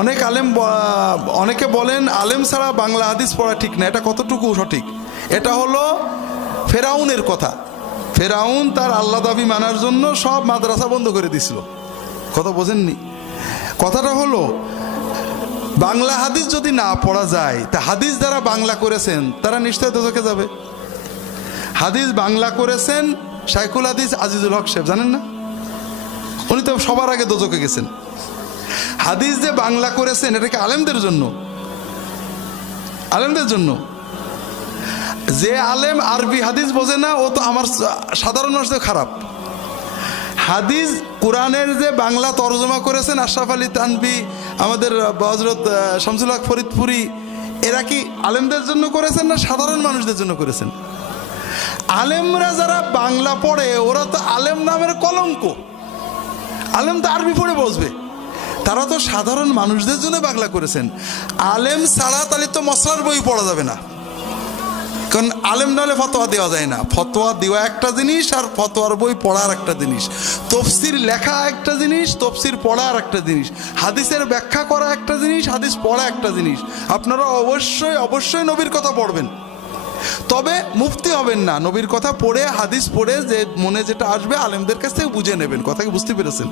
অনেক আলেম অনেকে বলেন আলেম ছাড়া বাংলা হাদিস পড়া ঠিক না। এটা কতটুকু সঠিক? এটা হলো ফেরাউনের কথা। ফেরাউন তার আল্লাহ দাবি মানার জন্য সব মাদ্রাসা বন্ধ করে দিছিল। কথা বোঝেননি? কথাটা হলো বাংলা হাদিস যদি না পড়া যায় তা হাদিস যারা বাংলা করেছেন তারা নিশ্চয় দোজখে যাবে। হাদিস বাংলা করেছেন শাইখুল হাদিস আজিজুল হক সাহেব, জানেন না? উনি তো সবার আগে দোজখে গেছেন। হাদিস যে বাংলা করেছেন এটা কি আলেমদের জন্য? আলেমদের জন্য। যে আলেম আরবি হাদিস বোঝে না ও তো আমার সাধারণ মানুষদের খারাপ। হাদিস কোরআনের যে বাংলা তরজমা করেছেন আশরাফ আলী তানভী, আমাদের হযরত শামসুল হক ফরিদপুরি, এরা কি আলেমদের জন্য করেছেন না সাধারণ মানুষদের জন্য করেছেন? আলেমরা যারা বাংলা পড়ে ওরা তো আলেম নামের কলঙ্ক। আলেম তো আরবি পড়ে বসবে, তারা তো সাধারণ মানুষদের জন্য বাংলা করেছেন। আলেম ছাড়া তাহলে তো মশলার বই পড়া যাবে না, কারণ আলেম নাহলে ফতোয়া দেওয়া যায় না। ফতোয়া দেওয়া একটা জিনিস আর ফতোয়ার বই পড়ার একটা জিনিস। তফসির লেখা একটা জিনিস, তফসির পড়া আর একটা জিনিস। হাদিসের ব্যাখ্যা করা একটা জিনিস, হাদিস পড়া একটা জিনিস। আপনারা অবশ্যই অবশ্যই নবীর কথা পড়বেন, তবে মুফতি হবেন না। নবীর কথা পড়ে হাদিস পড়ে যে মনে যেটা আসবে আলেমদের কাছ থেকে বুঝে নেবেন। কথা কি বুঝতে পেরেছেন?